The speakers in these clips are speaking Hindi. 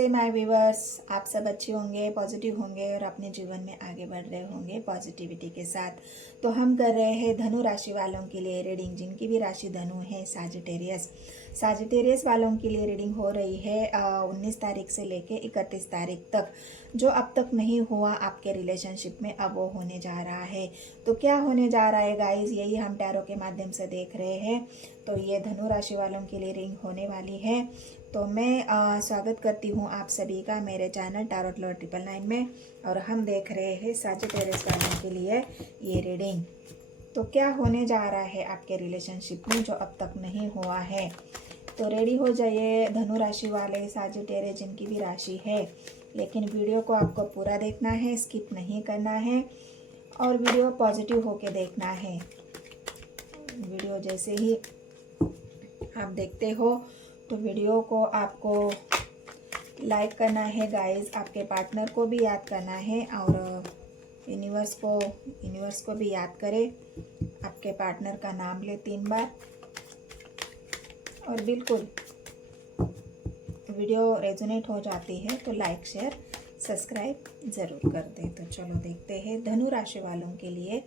कैसे माय व्यूअर्स, आप सब अच्छे होंगे, पॉजिटिव होंगे और अपने जीवन में आगे बढ़ रहे होंगे पॉजिटिविटी के साथ। तो हम कर रहे हैं धनु राशि वालों के लिए रीडिंग, जिनकी भी राशि धनु है। साजिटेरियस वालों के लिए रीडिंग हो रही है 19 तारीख से लेके 31 तारीख तक। जो अब तक नहीं हुआ आपके रिलेशनशिप में, अब वो होने जा रहा है। तो क्या होने जा रहा है गाइज, यही हम टैरो के माध्यम से देख रहे हैं। तो ये धनु राशि वालों के लिए रीडिंग होने वाली है। तो मैं स्वागत करती हूँ आप सभी का मेरे चैनल टैरोट लॉर्ड 999 में। और हम देख रहे हैं सजिटेरियस वालों के लिए ये रीडिंग। तो क्या होने जा रहा है आपके रिलेशनशिप में जो अब तक नहीं हुआ है। तो रेडी हो जाइए धनु राशि वाले, सजिटेरियस जिनकी भी राशि है। लेकिन वीडियो को आपको पूरा देखना है, स्किप नहीं करना है और वीडियो पॉजिटिव होके देखना है। वीडियो जैसे ही आप देखते हो तो वीडियो को आपको लाइक करना है गाइस, आपके पार्टनर को भी याद करना है और यूनिवर्स को भी याद करें। आपके पार्टनर का नाम ले 3 बार और बिल्कुल वीडियो रेजोनेट हो जाती है तो लाइक शेयर सब्सक्राइब ज़रूर कर दें। तो चलो देखते हैं धनु राशि वालों के लिए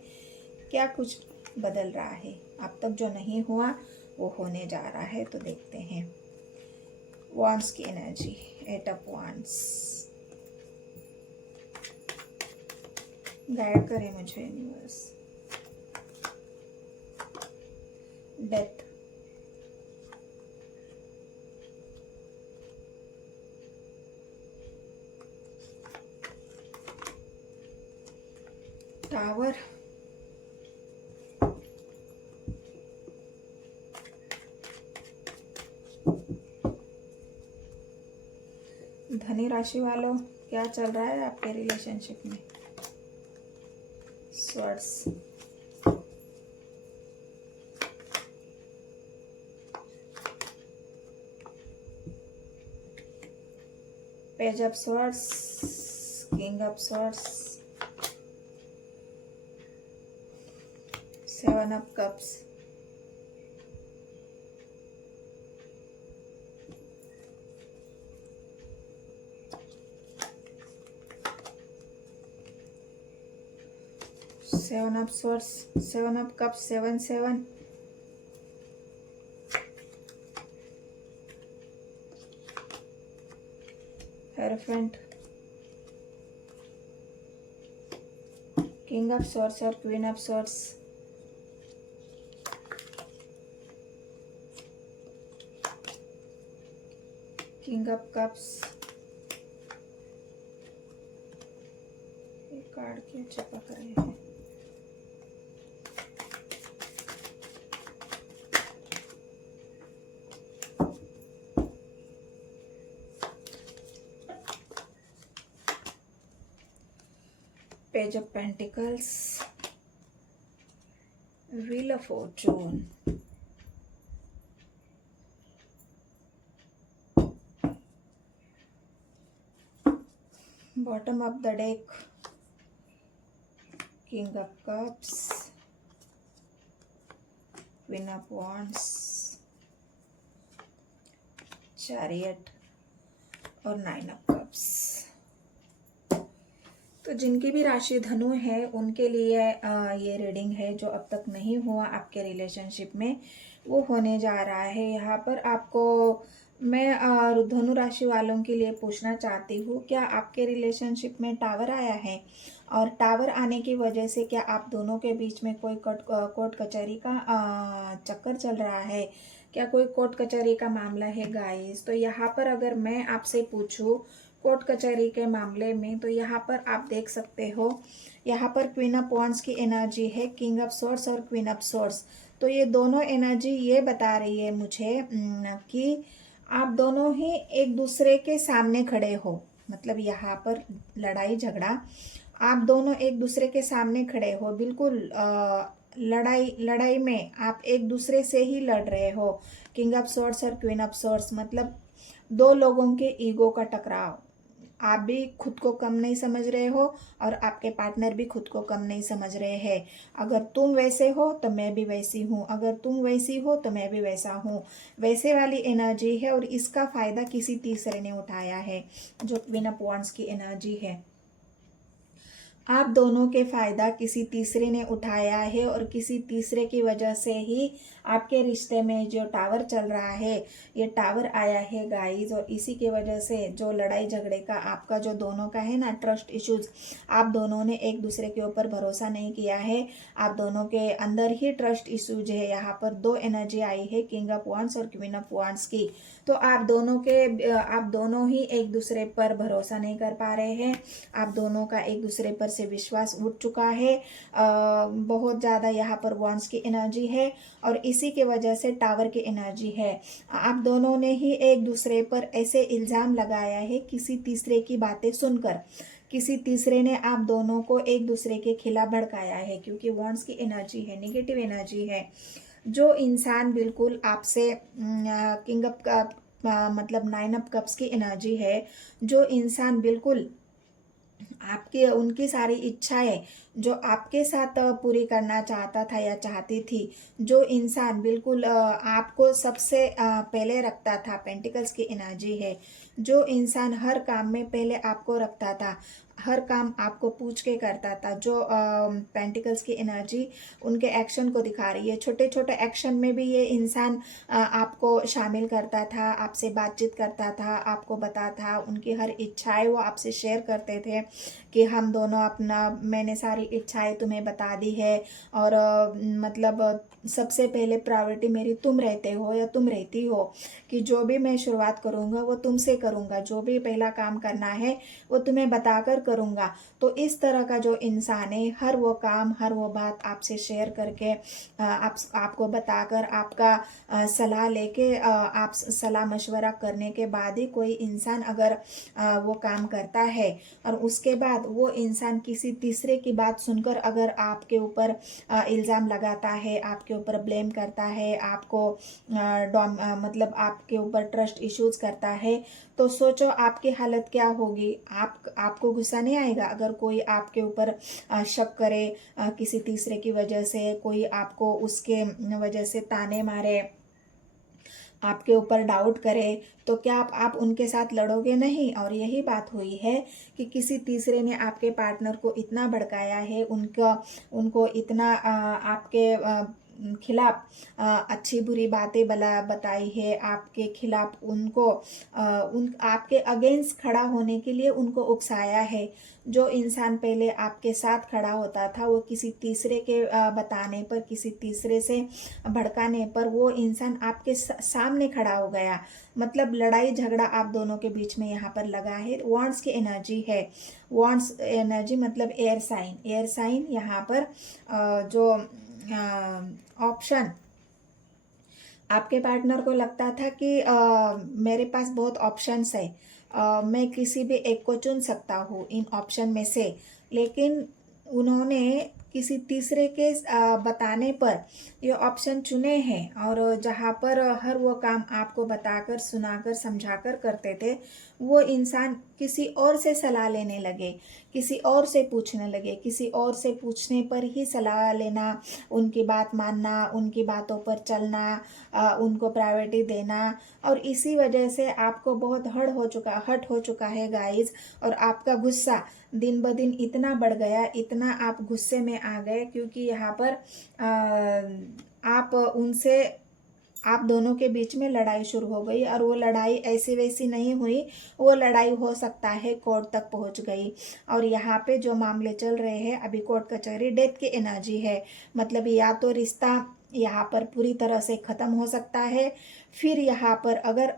क्या कुछ बदल रहा है। अब तक जो नहीं हुआ वो होने जा रहा है। तो देखते हैं वांड्स की एनर्जी, 8 ऑफ वांड्स। गाइड करें मुझे यूनिवर्स। डेथ, टावर, धनु राशि वालों क्या चल रहा है आपके रिलेशनशिप में। Swords, page of swords, king of swords, 7 of cups, seven of swords, 7 of cups, 7 hierophant, king of swords और queen of swords, king of cups. ये कार्ड क्यों चिपक रहे हैं। Page of pentacles, wheel of fortune, bottom of the deck, king of cups, queen of wands, chariot और 9 ऑफ कप्स। तो जिनकी भी राशि धनु है उनके लिए ये रीडिंग है। जो अब तक नहीं हुआ आपके रिलेशनशिप में वो होने जा रहा है। यहाँ पर आपको मैं धनु राशि वालों के लिए पूछना चाहती हूँ, क्या आपके रिलेशनशिप में टावर आया है? और टावर आने की वजह से क्या आप दोनों के बीच में कोई कोर्ट कचहरी का चक्कर चल रहा है? क्या कोई कोर्ट कचहरी का मामला है गाइस? तो यहाँ पर अगर मैं आपसे पूछूं कोर्ट कचहरी के मामले में, तो यहाँ पर आप देख सकते हो, यहाँ पर क्वीन ऑफ वांड्स की एनर्जी है, किंग ऑफ सोर्स और क्वीन ऑफ सोर्स। तो ये दोनों एनर्जी ये बता रही है मुझे कि आप दोनों ही एक दूसरे के सामने खड़े हो। मतलब यहाँ पर लड़ाई आप दोनों एक दूसरे के सामने खड़े हो। बिल्कुल लड़ाई में आप एक दूसरे से ही लड़ रहे हो। किंग ऑफ सोर्स और क्वीन ऑफ सोर्स मतलब 2 लोगों के ईगो का टकराव। आप भी खुद को कम नहीं समझ रहे हो और आपके पार्टनर भी खुद को कम नहीं समझ रहे हैं। अगर तुम वैसे हो तो मैं भी वैसी हूँ, अगर तुम वैसी हो तो मैं भी वैसा हूँ, वैसे वाली एनर्जी है। और इसका फायदा किसी तीसरे ने उठाया है, जो क्वीन ऑफ वांड्स की एनर्जी है। आप दोनों के फायदा किसी तीसरे ने उठाया है और किसी तीसरे की वजह से ही आपके रिश्ते में जो टावर चल रहा है, ये टावर आया है गाइस। और इसी की वजह से जो लड़ाई झगड़े का आपका जो दोनों का है ना, ट्रस्ट इश्यूज, आप दोनों ने एक दूसरे के ऊपर भरोसा नहीं किया है, आप दोनों के अंदर ही ट्रस्ट इश्यूज है। यहाँ पर दो एनर्जी आई है, किंग ऑफ वांड्स और क्वीन ऑफ वांड्स की। तो आप दोनों ही एक दूसरे पर भरोसा नहीं कर पा रहे हैं, आप दोनों का एक दूसरे पर से विश्वास उठ चुका है। बहुत ज़्यादा यहाँ पर वांड्स की एनर्जी है और इसी के वजह से टावर की एनर्जी है। आप दोनों ने ही एक दूसरे पर ऐसे इल्ज़ाम लगाया है किसी तीसरे की बातें सुनकर, किसी तीसरे ने आप दोनों को एक दूसरे के खिलाफ भड़काया है, क्योंकि वांड्स की एनर्जी है, नेगेटिव एनर्जी है। जो इंसान बिल्कुल आपसे किंग ऑफ मतलब 9 ऑफ कप्स की एनर्जी है, जो इंसान बिल्कुल आपके उनकी सारी इच्छाएं जो आपके साथ पूरी करना चाहता था या चाहती थी, जो इंसान बिल्कुल आपको सबसे पहले रखता था, पेंटिकल्स की एनर्जी है। जो इंसान हर काम में पहले आपको रखता था, हर काम आपको पूछ के करता था, जो पेंटिकल्स की एनर्जी उनके एक्शन को दिखा रही है। छोटे छोटे एक्शन में भी ये इंसान आपको शामिल करता था, आपसे बातचीत करता था, आपको बताता था, उनकी हर इच्छाएं वो आपसे शेयर करते थे कि हम दोनों अपना, मैंने सारी इच्छाएं तुम्हें बता दी है और मतलब सबसे पहले प्रायोरिटी मेरी तुम रहते हो या तुम रहती हो, कि जो भी मैं शुरुआत करूँगा वो तुमसे करूँगा, जो भी पहला काम करना है वो तुम्हें बताकर करूँगा। तो इस तरह का जो इंसान है, हर वो काम, हर वो बात आपसे शेयर करके आपको बताकर, आपका सलाह लेके, आप सलाह मशवरा करने के बाद ही कोई इंसान अगर वो काम करता है और उसके बाद वो इंसान किसी तीसरे की बात सुनकर अगर आपके ऊपर इल्ज़ाम लगाता है, आपके ऊपर ब्लेम करता है, आपको मतलब आपके ऊपर ट्रस्ट इश्यूज करता है, तो सोचो आपकी हालत क्या होगी। आपको गुस्सा नहीं आएगा अगर कोई आपके ऊपर शक करे, किसी तीसरे की वजह से कोई आपको उसके वजह से ताने मारे, आपके ऊपर डाउट करे, तो क्या आप उनके साथ लड़ोगे? नहीं। और यही बात हुई है कि किसी तीसरे ने आपके पार्टनर को इतना भड़काया है, उनको इतना आपके खिलाफ अच्छी बुरी बातें बताई है, आपके खिलाफ उनको आपके अगेंस्ट खड़ा होने के लिए उनको उकसाया है। जो इंसान पहले आपके साथ खड़ा होता था, वो किसी तीसरे के बताने पर, किसी तीसरे से भड़काने पर वो इंसान आपके सामने खड़ा हो गया। मतलब लड़ाई झगड़ा आप दोनों के बीच में यहाँ पर लगा है। वांड्स की एनर्जी है, वांड्स एनर्जी मतलब एयर साइन, एयर साइन यहाँ पर जो ऑप्शन आपके पार्टनर को लगता था कि मेरे पास बहुत ऑप्शंस है, मैं किसी भी एक को चुन सकता हूँ इन ऑप्शन में से, लेकिन उन्होंने किसी तीसरे के बताने पर ये ऑप्शन चुने हैं। और जहाँ पर हर वो काम आपको बताकर, सुनाकर, समझाकर करते थे, वो इंसान किसी और से सलाह लेने लगे, किसी और से पूछने लगे, किसी और से पूछने पर ही सलाह लेना, उनकी बात मानना, उनकी बातों पर चलना, उनको प्रायोरिटी देना। और इसी वजह से आपको बहुत हर्ट हो चुका है गाइस। और आपका गुस्सा दिन ब दिन इतना बढ़ गया, इतना आप गुस्से में आ गए, क्योंकि यहाँ पर आप दोनों के बीच में लड़ाई शुरू हो गई। और वो लड़ाई ऐसी वैसी नहीं हुई, वो लड़ाई हो सकता है कोर्ट तक पहुंच गई। और यहाँ पे जो मामले चल रहे हैं अभी कोर्ट कचहरी, डेथ की एनर्जी है, मतलब या तो रिश्ता यहाँ पर पूरी तरह से ख़त्म हो सकता है, फिर यहाँ पर अगर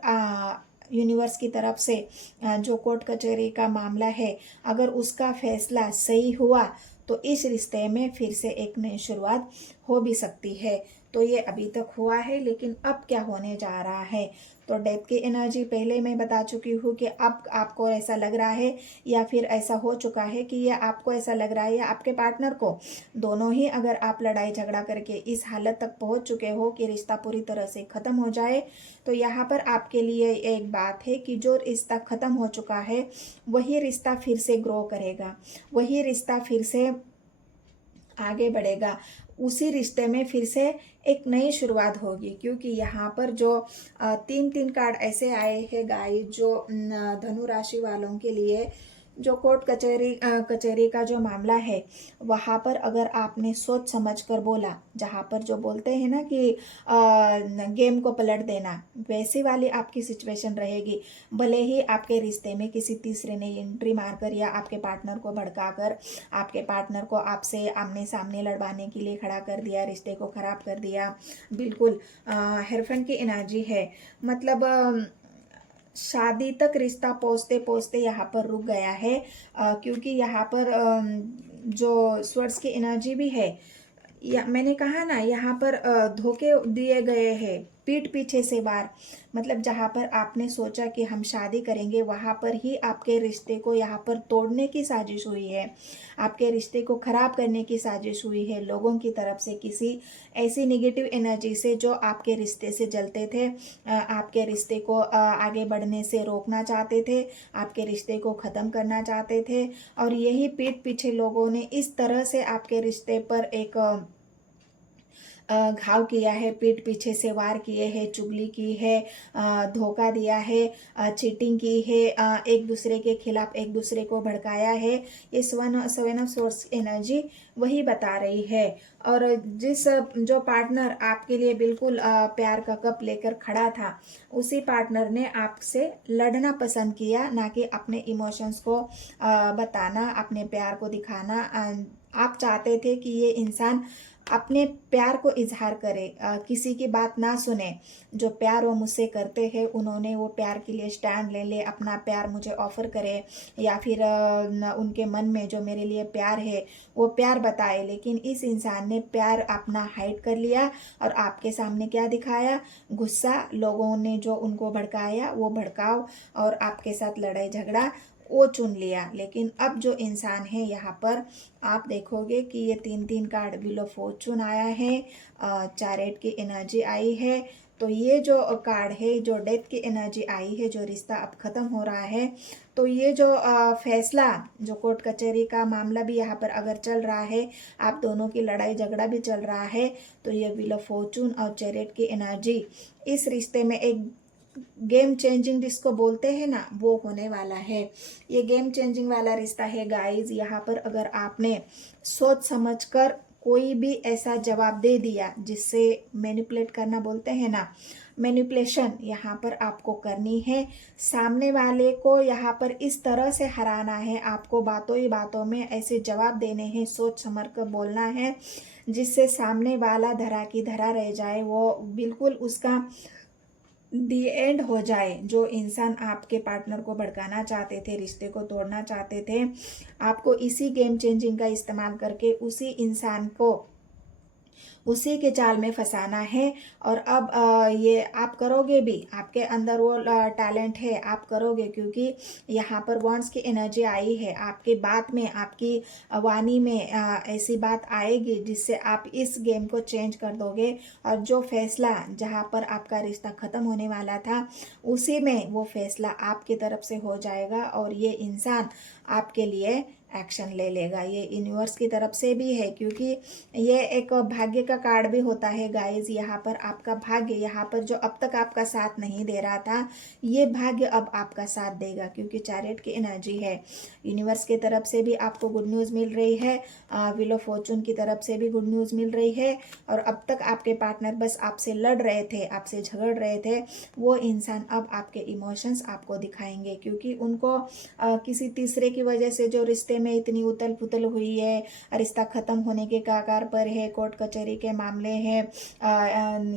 यूनिवर्स की तरफ से जो कोर्ट कचहरी का मामला है, अगर उसका फैसला सही हुआ तो इस रिश्ते में फिर से एक नई शुरुआत हो भी सकती है। तो ये अभी तक हुआ है, लेकिन अब क्या होने जा रहा है। तो डेथ की एनर्जी पहले मैं बता चुकी हूँ कि अब आपको ऐसा लग रहा है या फिर ऐसा हो चुका है कि ये आपको ऐसा लग रहा है या आपके पार्टनर को, दोनों ही अगर आप लड़ाई झगड़ा करके इस हालत तक पहुँच चुके हो कि रिश्ता पूरी तरह से ख़त्म हो जाए, तो यहाँ पर आपके लिए एक बात है कि जो रिश्ता ख़त्म हो चुका है वही रिश्ता फिर से ग्रो करेगा, वही रिश्ता फिर से आगे बढ़ेगा, उसी रिश्ते में फिर से एक नई शुरुआत होगी। क्योंकि यहाँ पर जो तीन तीन कार्ड ऐसे आए हैं गाइस, जो धनु राशि वालों के लिए जो कोर्ट कचहरी का जो मामला है, वहाँ पर अगर आपने सोच समझ कर बोला, जहाँ पर जो बोलते हैं ना कि गेम को पलट देना, वैसी वाली आपकी सिचुएशन रहेगी। भले ही आपके रिश्ते में किसी तीसरे ने एंट्री मारकर या आपके पार्टनर को भड़काकर आपके पार्टनर को आपसे आमने सामने लड़वाने के लिए खड़ा कर दिया, रिश्ते को खराब कर दिया। बिल्कुल हेरफेंड की एनर्जी है, मतलब शादी तक रिश्ता पहुँचते पहुँचते यहाँ पर रुक गया है। क्योंकि यहाँ पर जो स्वर्ड्स की एनर्जी भी है, या मैंने कहा ना, यहाँ पर धोखे दिए गए हैं, पीठ पीछे से वार। मतलब जहाँ पर आपने सोचा कि हम शादी करेंगे, वहाँ पर ही आपके रिश्ते को यहाँ पर तोड़ने की साजिश हुई है, आपके रिश्ते को खराब करने की साजिश हुई है लोगों की तरफ से, किसी ऐसी नेगेटिव एनर्जी से जो आपके रिश्ते से जलते थे, आपके रिश्ते को आगे बढ़ने से रोकना चाहते थे, आपके रिश्ते को ख़त्म करना चाहते थे। और यही पीठ पीछे लोगों ने इस तरह से आपके रिश्ते पर एक घाव किया है, पीठ पीछे से वार किए हैं, चुगली की है, धोखा दिया है, चीटिंग की है, एक दूसरे के खिलाफ एक दूसरे को भड़काया है। ये सेवन ऑफ सोर्स एनर्जी वही बता रही है। और जो पार्टनर आपके लिए बिल्कुल प्यार का कप लेकर खड़ा था, उसी पार्टनर ने आपसे लड़ना पसंद किया, ना कि अपने इमोशंस को बताना, अपने प्यार को दिखाना। आप चाहते थे कि ये इंसान अपने प्यार को इजहार करे, किसी की बात ना सुने। जो प्यार वो मुझसे करते हैं, उन्होंने वो प्यार के लिए स्टैंड ले ले, अपना प्यार मुझे ऑफर करे, या फिर उनके मन में जो मेरे लिए प्यार है वो प्यार बताए। लेकिन इस इंसान ने प्यार अपना हाइड कर लिया और आपके सामने क्या दिखाया, गुस्सा, लोगों ने जो उनको भड़काया वो भड़काव, और आपके साथ लड़ाई झगड़ा वो चुन लिया। लेकिन अब जो इंसान है यहाँ पर आप देखोगे कि ये तीन तीन कार्ड व्हील ऑफ फॉर्चून आया है, चैरियट की एनर्जी आई है। तो ये जो कार्ड है, जो डेथ की एनर्जी आई है, जो रिश्ता अब ख़त्म हो रहा है, तो ये जो फैसला, जो कोर्ट कचहरी का मामला भी यहाँ पर अगर चल रहा है, आप दोनों की लड़ाई झगड़ा भी चल रहा है, तो ये व्हील ऑफ फॉर्चून और चैरियट की एनर्जी इस रिश्ते में एक गेम चेंजिंग जिसको बोलते हैं ना, वो होने वाला है। ये गेम चेंजिंग वाला रिश्ता है गाइस। यहाँ पर अगर आपने सोच समझकर कोई भी ऐसा जवाब दे दिया जिससे मैनिपुलेट करना बोलते हैं ना, मैनिपुलेशन यहाँ पर आपको करनी है, सामने वाले को यहाँ पर इस तरह से हराना है, आपको बातों ही बातों में ऐसे जवाब देने हैं, सोच समझ कर बोलना है, जिससे सामने वाला धरा की धरा रह जाए, वो बिल्कुल उसका दी एंड हो जाए। जो इंसान आपके पार्टनर को भड़काना चाहते थे, रिश्ते को तोड़ना चाहते थे, आपको इसी गेम चेंजिंग का इस्तेमाल करके उसी इंसान को उसी के जाल में फंसाना है। और अब ये आप करोगे भी, आपके अंदर वो टैलेंट है, आप करोगे, क्योंकि यहाँ पर वॉन्ड्स की एनर्जी आई है। आपकी बात में, आपकी वाणी में ऐसी बात आएगी जिससे आप इस गेम को चेंज कर दोगे, और जो फैसला जहाँ पर आपका रिश्ता ख़त्म होने वाला था, उसी में वो फैसला आपकी तरफ से हो जाएगा, और ये इंसान आपके लिए एक्शन ले लेगा। ये यूनिवर्स की तरफ से भी है, क्योंकि ये एक भाग्य का कार्ड भी होता है गाइस। यहाँ पर आपका भाग्य, यहाँ पर जो अब तक आपका साथ नहीं दे रहा था, ये भाग्य अब आपका साथ देगा, क्योंकि चैरियट की एनर्जी है। यूनिवर्स की तरफ से भी आपको गुड न्यूज़ मिल रही है, व्हील ऑफ फॉर्चून की तरफ से भी गुड न्यूज़ मिल रही है। और अब तक आपके पार्टनर बस आपसे लड़ रहे थे, आपसे झगड़ रहे थे, वो इंसान अब आपके इमोशंस आपको दिखाएंगे, क्योंकि उनको किसी तीसरे की वजह से जो रिश्ते में इतनी उथल पुथल हुई है, रिश्ता खत्म होने के कगार पर है, कोर्ट कचहरी के मामले हैं,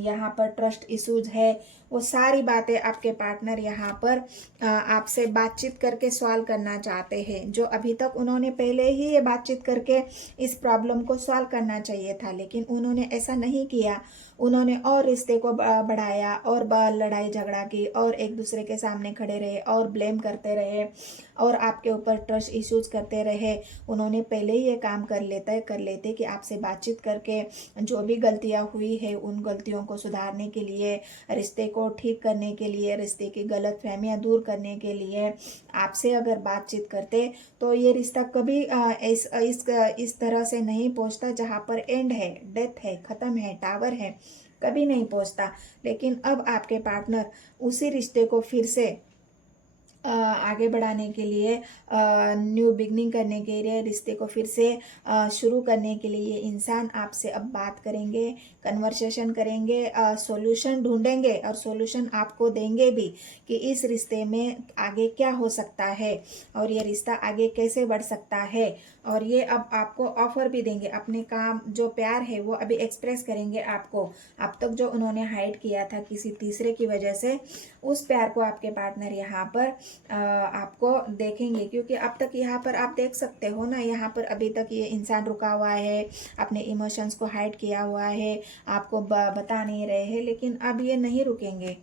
यहाँ पर ट्रस्ट इश्यूज है, वो सारी बातें आपके पार्टनर यहाँ पर आपसे बातचीत करके सॉल्व करना चाहते हैं। जो अभी तक उन्होंने पहले ही ये बातचीत करके इस प्रॉब्लम को सॉल्व करना चाहिए था, लेकिन उन्होंने ऐसा नहीं किया। उन्होंने और रिश्ते को बढ़ाया और लड़ाई झगड़ा की और एक दूसरे के सामने खड़े रहे और ब्लेम करते रहे और आपके ऊपर ट्रस्ट इश्यूज करते रहे। उन्होंने पहले ही ये काम कर लेते कि आपसे बातचीत करके जो भी गलतियां हुई है उन गलतियों को सुधारने के लिए, रिश्ते को ठीक करने के लिए, रिश्ते की गलतफहमियां दूर करने के लिए आपसे अगर बातचीत करते तो ये रिश्ता कभी इस तरह से नहीं पहुंचता जहां पर एंड है, डेथ है, खत्म है, टावर है, कभी नहीं पहुंचता। लेकिन अब आपके पार्टनर उसी रिश्ते को फिर से आगे बढ़ाने के लिए, न्यू बिगनिंग करने के लिए, रिश्ते को फिर से शुरू करने के लिए ये इंसान आपसे अब बात करेंगे, कन्वर्सेशन करेंगे, सॉल्यूशन ढूंढेंगे और सॉल्यूशन आपको देंगे भी कि इस रिश्ते में आगे क्या हो सकता है और ये रिश्ता आगे कैसे बढ़ सकता है। और ये अब आपको ऑफर भी देंगे, अपने काम जो प्यार है वो अभी एक्सप्रेस करेंगे आपको। अब तक जो उन्होंने हाइड किया था किसी तीसरे की वजह से, उस प्यार को आपके पार्टनर यहाँ पर आपको देखेंगे। क्योंकि अब तक यहाँ पर आप देख सकते हो ना, यहाँ पर अभी तक ये इंसान रुका हुआ है, अपने इमोशंस को हाइड किया हुआ है, आपको बता नहीं रहे हैं। लेकिन अब ये नहीं रुकेंगे,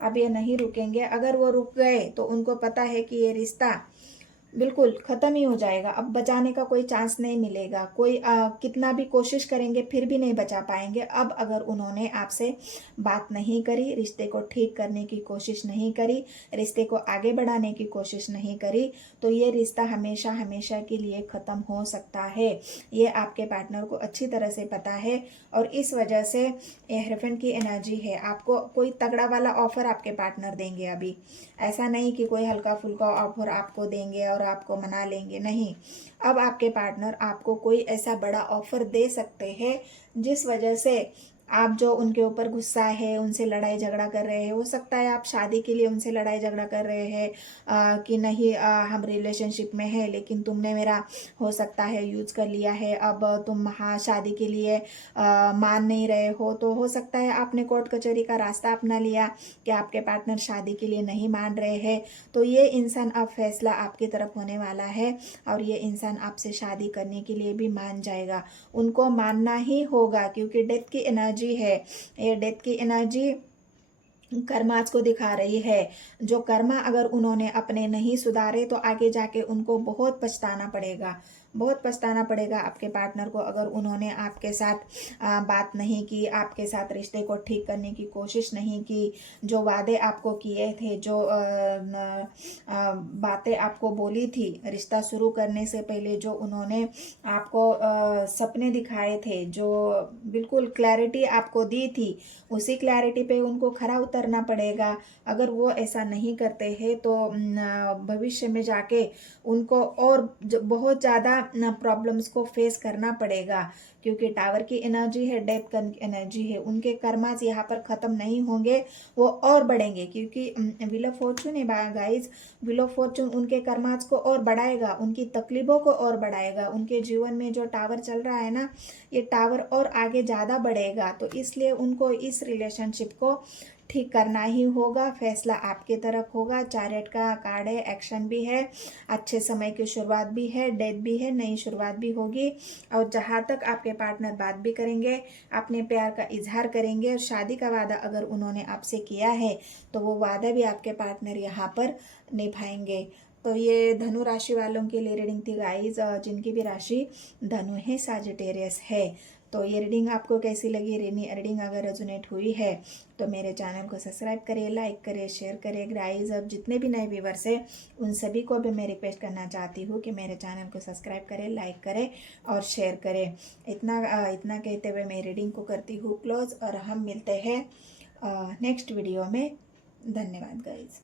अब ये नहीं रुकेंगे। अगर वो रुक गए तो उनको पता है कि ये रिश्ता बिल्कुल खत्म ही हो जाएगा, अब बचाने का कोई चांस नहीं मिलेगा। कोई कितना भी कोशिश करेंगे फिर भी नहीं बचा पाएंगे। अब अगर उन्होंने आपसे बात नहीं करी, रिश्ते को ठीक करने की कोशिश नहीं करी, रिश्ते को आगे बढ़ाने की कोशिश नहीं करी, तो ये रिश्ता हमेशा हमेशा के लिए खत्म हो सकता है। ये आपके पार्टनर को अच्छी तरह से पता है और इस वजह से हेयरफेंट की एनर्जी है। आपको कोई तगड़ा वाला ऑफर आपके पार्टनर देंगे अभी, ऐसा नहीं कि कोई हल्का फुल्का ऑफर आपको देंगे और आपको मना लेंगे, नहीं। अब आपके पार्टनर आपको कोई ऐसा बड़ा ऑफर दे सकते हैं जिस वजह से आप जो उनके ऊपर गुस्सा है, उनसे लड़ाई झगड़ा कर रहे हैं, हो सकता है आप शादी के लिए उनसे लड़ाई झगड़ा कर रहे हैं कि नहीं, हम रिलेशनशिप में है लेकिन तुमने मेरा हो सकता है यूज कर लिया है, अब तुम हाँ शादी के लिए मान नहीं रहे हो। तो हो सकता है आपने कोर्ट कचहरी का रास्ता अपना लिया कि आपके पार्टनर शादी के लिए नहीं मान रहे हैं। तो ये इंसान अब फैसला आपकी तरफ होने वाला है और ये इंसान आपसे शादी करने के लिए भी मान जाएगा। उनको मानना ही होगा क्योंकि डेथ की एनर्जी है। ये डेथ की एनर्जी कर्माज को दिखा रही है। जो कर्मा अगर उन्होंने अपने नहीं सुधारे तो आगे जाके उनको बहुत पछताना पड़ेगा, बहुत पछताना पड़ेगा आपके पार्टनर को। अगर उन्होंने आपके साथ बात नहीं की, आपके साथ रिश्ते को ठीक करने की कोशिश नहीं की, जो वादे आपको किए थे, जो बातें आपको बोली थी रिश्ता शुरू करने से पहले, जो उन्होंने आपको सपने दिखाए थे, जो बिल्कुल क्लैरिटी आपको दी थी, उसी क्लैरिटी पे उनको खरा उतरना पड़ेगा। अगर वो ऐसा नहीं करते हैं तो भविष्य में जाके उनको और बहुत ज़्यादा प्रॉब्लम्स को फेस करना पड़ेगा। क्योंकि टावर की एनर्जी है, डेथ की एनर्जी है, उनके कर्मास यहाँ पर ख़त्म नहीं होंगे, वो और बढ़ेंगे। क्योंकि व्हील ऑफ फॉर्चून है गाइज, व्हील ऑफ फॉर्चून उनके कर्मास को और बढ़ाएगा, उनकी तकलीफों को और बढ़ाएगा। उनके जीवन में जो टावर चल रहा है ना, ये टावर और आगे ज़्यादा बढ़ेगा। तो इसलिए उनको इस रिलेशनशिप को ठीक करना ही होगा। फैसला आपके तरफ होगा। चैरियट का कार्ड है, एक्शन भी है, अच्छे समय की शुरुआत भी है, डेथ भी है, नई शुरुआत भी होगी। और जहाँ तक आपके पार्टनर बात भी करेंगे, अपने प्यार का इजहार करेंगे और शादी का वादा अगर उन्होंने आपसे किया है तो वो वादा भी आपके पार्टनर यहाँ पर निभाएंगे। तो ये धनु राशि वालों के लिए रीडिंग थी गाइज, जिनकी भी राशि धनु है, सजिटेरियस है। तो ये रीडिंग आपको कैसी लगी? रीडिंग अगर रेजोनेट हुई है तो मेरे चैनल को सब्सक्राइब करिए, लाइक करिए, शेयर करिए गाइज। अब जितने भी नए व्यूवर्स हैं उन सभी को भी मैं रिक्वेस्ट करना चाहती हूँ कि मेरे चैनल को सब्सक्राइब करें, लाइक करें और शेयर करें। इतना कहते हुए मैं रीडिंग को करती हूँ क्लोज और हम मिलते हैं नेक्स्ट वीडियो में। धन्यवाद गाइज।